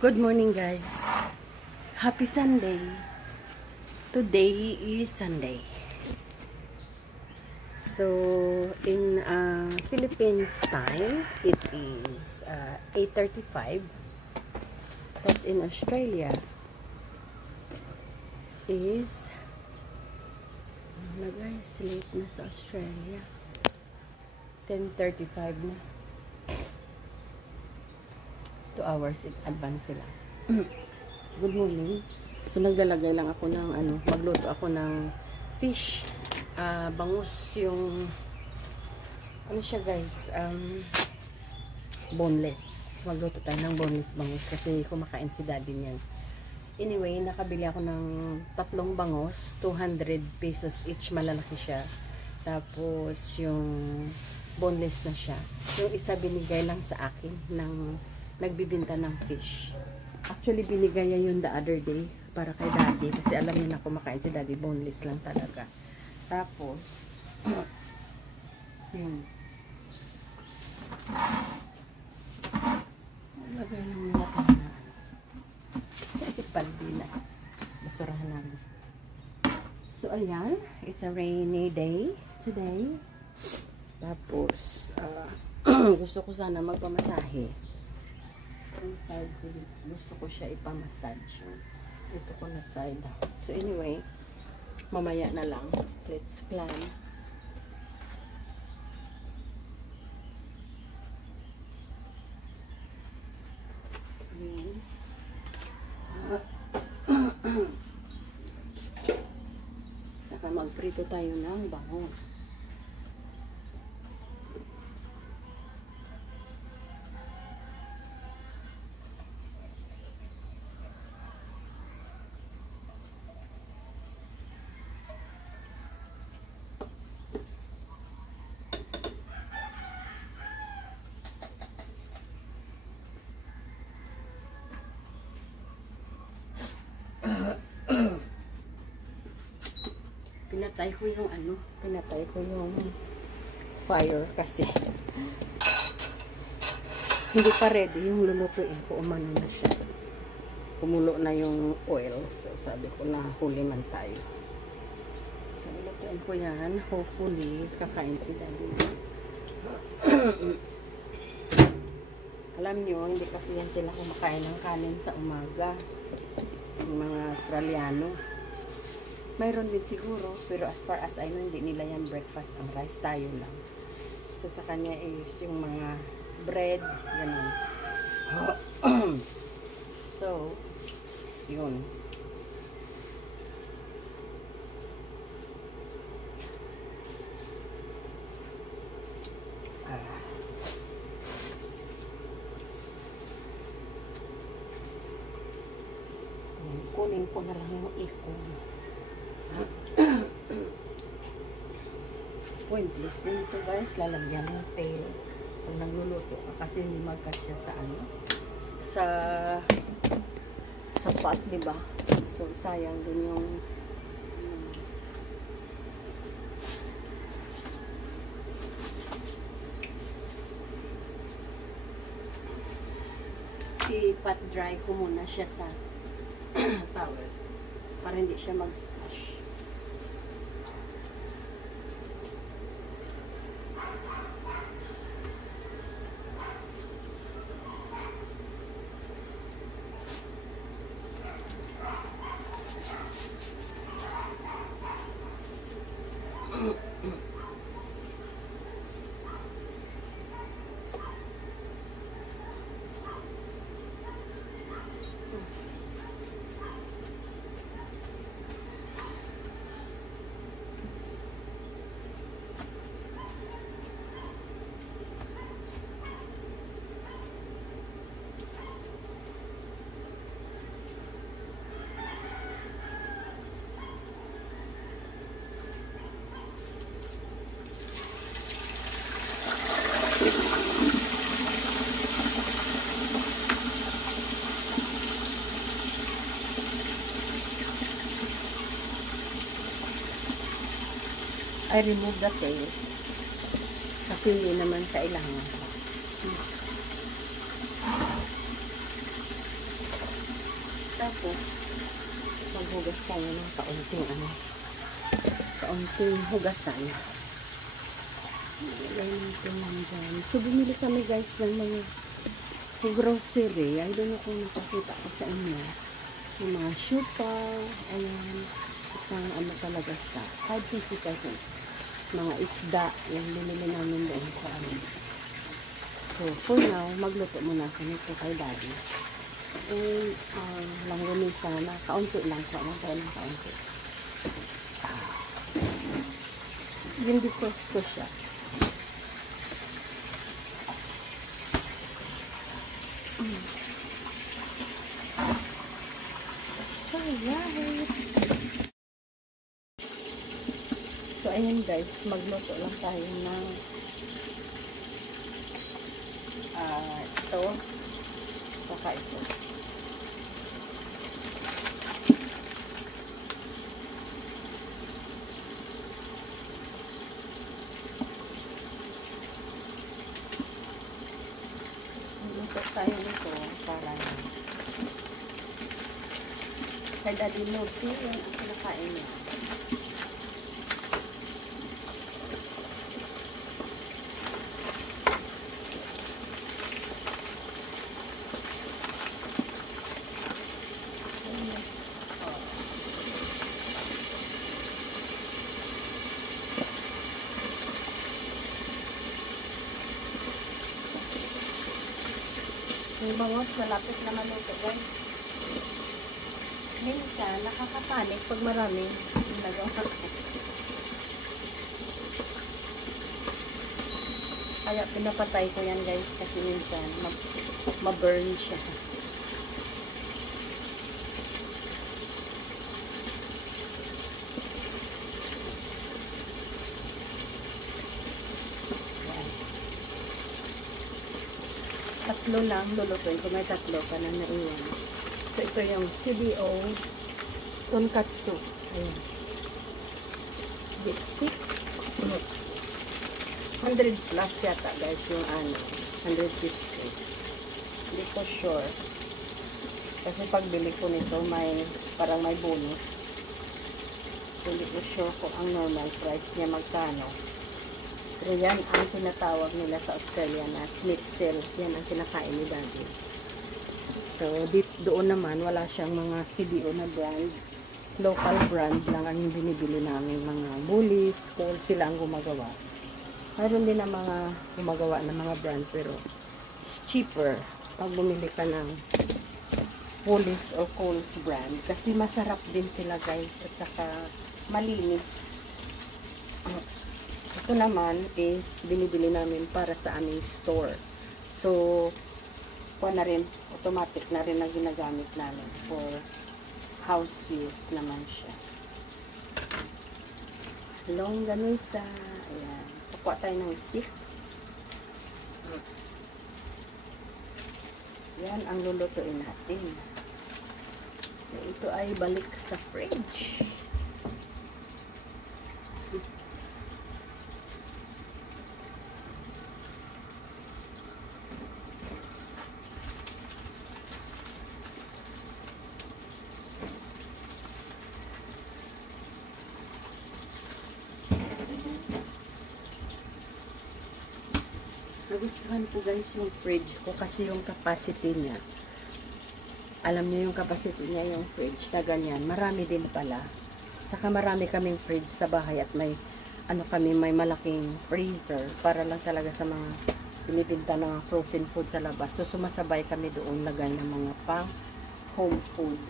Good morning, guys. Happy Sunday. Today is Sunday. So, in Philippines time, it is 8:35. But in Australia is guys, late na sa Australia. 10:35 na. 2 hours in advance sila. Good morning. So naglalagay lang ako ng magluto ako ng fish. Bangus yung siya guys, boneless. Magluto tayo ng boneless bangus kasi kumakain si daddy niyan. Anyway, nakabili ako ng 3 bangus, 200 pesos each, malalaki siya. Tapos yung boneless na siya. Yung isa binigay lang sa akin ng nagbibinta ng fish. Actually, binigay yun the other day para kay daddy kasi alam niya na kumakain si daddy, boneless lang talaga. Tapos yun. Lagay lang nila tayo na paldi na basurahan namin. So ayan, it's a rainy day today. Tapos gusto ko sana magpamasahe. Yung side ko, gusto ko siya ipamassage. Ito ko na side. So anyway, mamaya na lang. Let's plan. Saka magprito tayo ng bangus. Pinatay ko yung fire kasi hindi pa ready yung lulutuin ko, umano na siya, kumulo na yung oil. So sabi ko na huli man tayo, so lulutuin ko yan, hopefully kakain si daddy. Alam nyo, hindi kasi yan sila kumakain ng kanin sa umaga, yung mga Australiano. Mayroon din siguro, pero as far as I know, hindi nila yan breakfast. Ang rice, tayo lang. So, sa kanya is yung mga bread, ganun. So, yun. Kunin ko na lang yung ikon. Pointless din ito guys, lalagyan ng tail pag nagluluto ka kasi hindi magkasya sa sa pot, diba? So sayang din yung i-pot dry ko muna siya sa towel para hindi siya mag-stash. I remove the tail kasi hindi naman kailangan. Tapos, maghugas tayo ng kaunting hugasan. Ilagay natin lang dyan. So, bumili kami guys ng mga grocery. I don't know kung nakakita ko sa inyo. Yung mga syupa. Ayan. Isang ano talaga siya. 5 pieces I think. Mga isda. Yung binili namin doon sa amin. So, for now, magluto muna ako nito kay Daddy. And, langganisa na kaunti lang. Kuha lang tayo ng kaunti. Yung defrost ko siya. So, ayan guys, magluto lang tayo ng ito, saka ito. Magluto tayo nito para kay Daddy Lucy, yung kinakain niya. Yung bangos, malapit na maluto guys. Minsan, nakakapanik pag marami yung nagawa ko. Kaya pinapatay ko yan guys kasi minsan ma-burn siya. Tatlo lang lulutuin ko, may tatlo pa na naiwan. So ito yung CBO tonkatsu. Ayan. Bit 6. 100 plus yata guys yung 150. Hindi ko sure. Kasi pagbili ko nito parang may bonus. So, hindi ko sure kung ang normal price niya magkano. Pero yan ang tinatawag nila sa Australia na schnitzel. Yan ang kinakain ni Daddy. So, doon naman, wala siyang mga CBO na brand. Local brand lang ang binibili namin. Mga Bullies, Coles, sila ang gumagawa. Mayroon din na mga gumagawa ng mga brand, pero it's cheaper pag bumili ka ng Bullies or Coles brand. Kasi masarap din sila guys, at saka malinis. Ito naman is binibili namin para sa aming store. So, na rin, automatic na rin na ginagamit namin for house use naman siya. Longganisa. Ayan. Kukuha tayo ng 6. Yan ang lulutuin natin. So, ito ay balik sa fridge. Nagustuhan ko guys yung fridge ko kasi yung capacity niya. Alam niyo yung capacity niya yung fridge na ganyan. Marami din pala. Saka marami kaming fridge sa bahay at may may malaking freezer para lang talaga sa mga binibinta ng frozen food sa labas. So sumasabay kami doon lagay ng mga pang home food.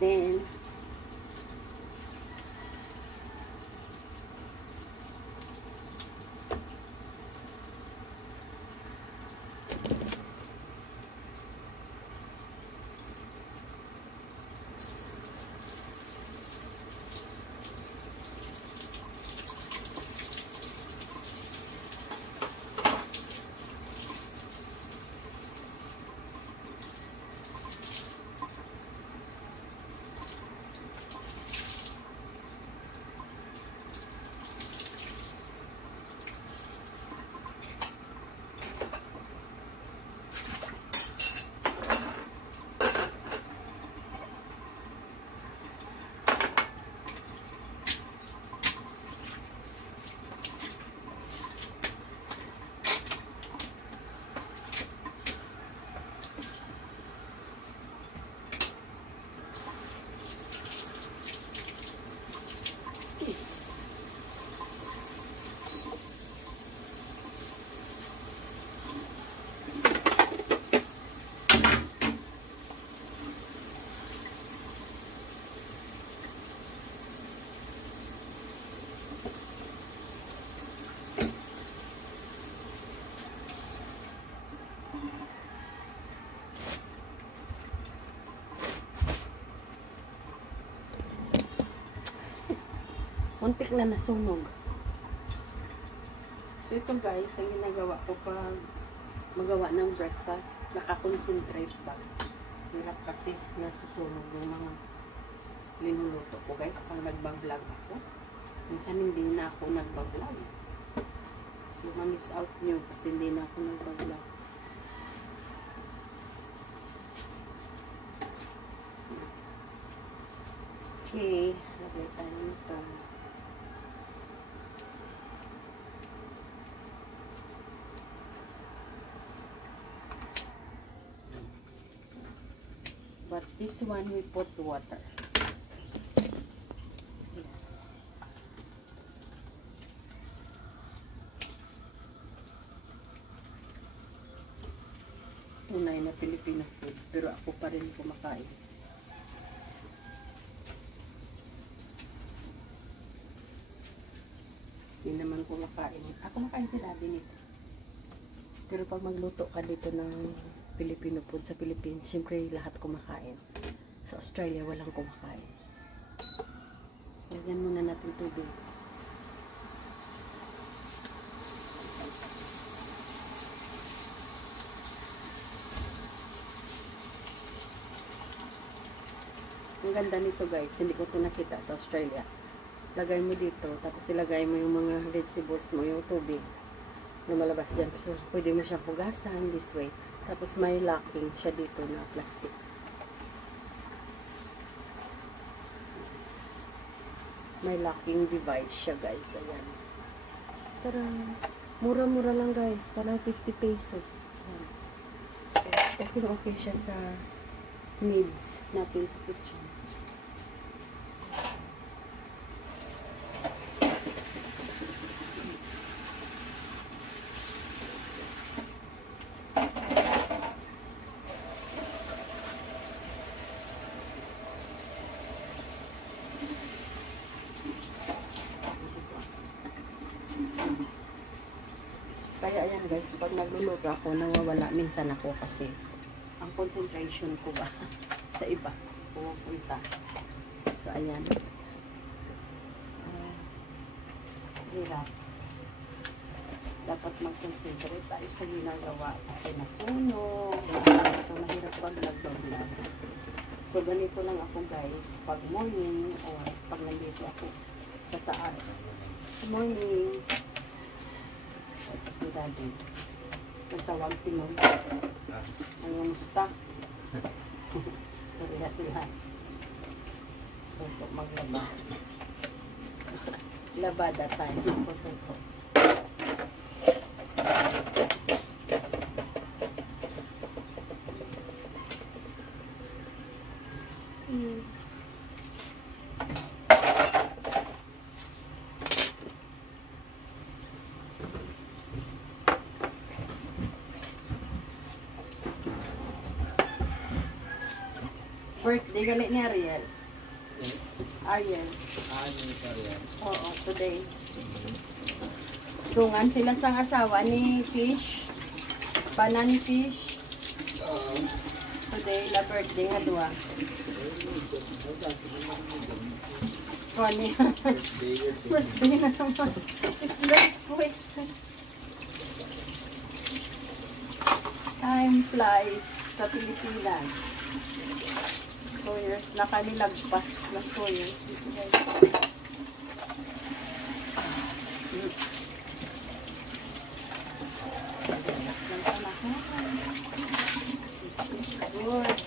Then, muntik na nasunog. So ito guys, ang ginagawa ko pag magawa ng breakfast, nakakonsentrate ba. Hirap kasi nasusunog yung mga linuluto ko guys pag nagbablog ako. Minsan hindi na ako nagbablog. So ma-miss out nyo kasi hindi na ako nagbablog. Okay, lagay tayo nito. But this one we put water. Tunay na Filipino food, pero ako pa rin kumakain. Hindi naman kumakain. Ako makain si daddy nito. Pero pag magluto ka dito ng Filipino food sa Philippines, siyempre lahat kumakain. Sa Australia, walang kumakain. Lagyan muna natin tubig. Ang ganda nito guys, hindi ko ito nakita sa Australia. Lagay mo dito, tapos ilagay mo yung mga vegetables mo, yung tubig. Lumalabas dyan. So, pwede mo siyang hugasan this way. Tapos may locking siya dito na plastic. May locking device siya guys. Ayan. Tara! Mura-mura lang guys. Parang 50 pesos. Ayan. So, okay siya sa needs natin sa kitchen. Kaya ayan guys, pag nagluluto ako, nawawala minsan ako kasi ang concentration ko ba sa iba pupunta. So ayan. Hirap. Dapat mag-concentrate tayo sa ginagawa kasi nasunog. So mahirap pag nag-vlog. So ganito lang ako guys, pag morning or pag nandito ako sa taas. Good morning. Kasi daddy, nagtawag si Mom. Ang musta? Sorry sila. Ito, maglaba. Labada tayo. Ito. Birthday gali ni Ariel. Ariel. Ariel. Oo, today. Tungan sila sang asawa ni Fish. Pana ni Fish. Today, la birthday nga dua. Funny. Birthday na naman. It's like quick. Time flies sa Pilipinas. 2 years na kami lagpas na 2 years dito guys. Good.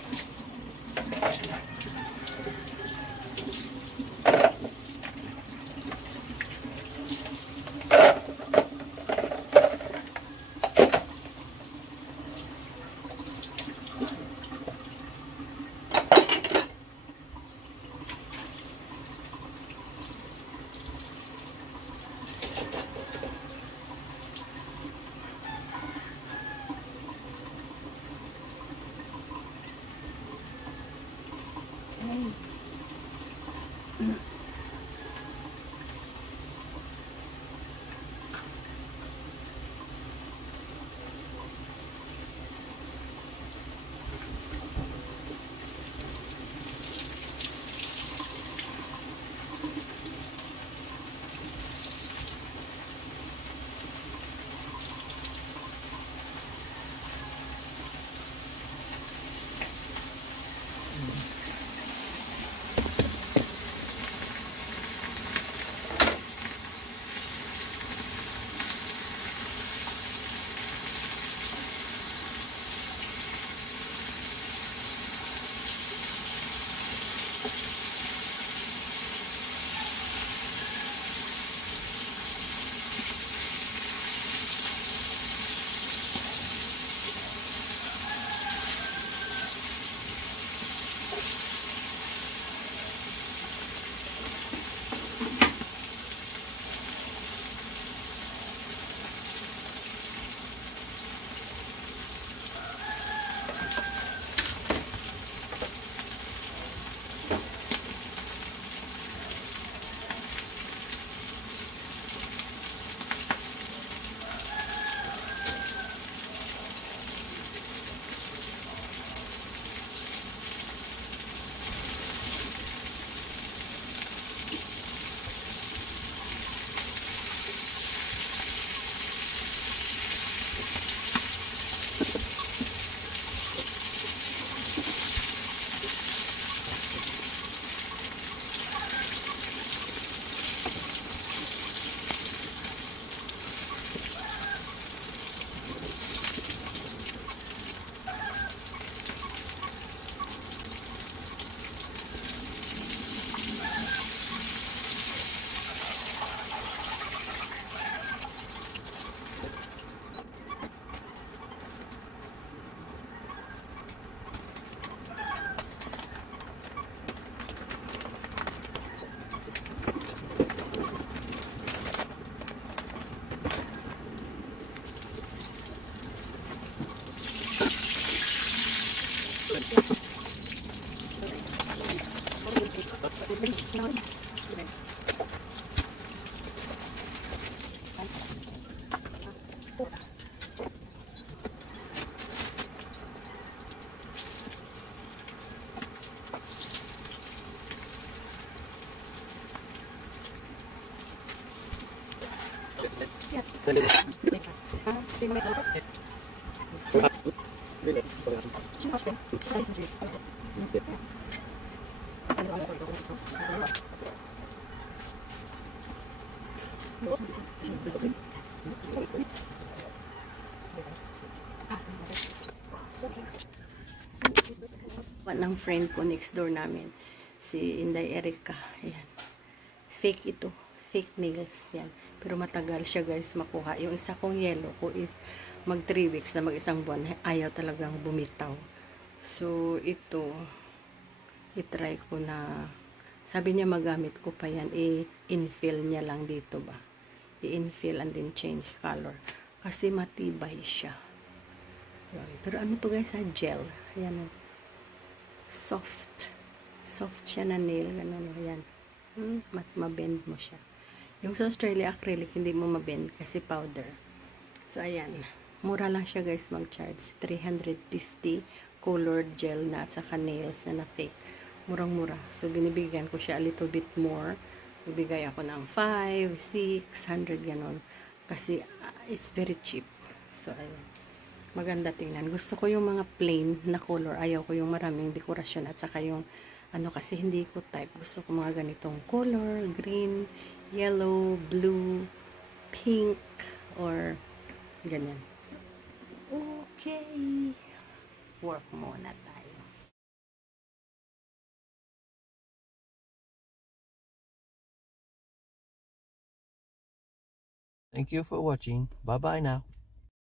Ng friend ko next door namin, si Inday Erica. Ayan. Fake ito. Fake nails. Yan. Pero matagal siya guys makuha. Yung isa kong yellow ko is mag 3 weeks na mag isang buwan. Ayaw talagang bumitaw. So, ito itry ko na sabi niya magamit ko pa yan. I-infill niya lang dito ba. I-infill and then change color. Kasi matibay siya. Yan. Pero ano to guys ha? Gel. Ayan o. Soft siya na nail, ganun, yan. Mabend mo siya. Yung sa Australia acrylic, hindi mo mabend kasi powder. So, ayan. Mura lang siya guys mag-charge. 350 colored gel na at saka nails na fake. Murang-mura. So, binibigyan ko siya a little bit more. Bibigay ako ng 5, 600, ganun. Kasi, it's very cheap. So, ayan. Maganda tingnan. Gusto ko yung mga plain na color. Ayaw ko yung maraming dekorasyon at saka yung ano kasi hindi ko type. Gusto ko mga ganitong color, green, yellow, blue, pink, or ganyan. Okay. Work muna tayo. Thank you for watching. Bye-bye now.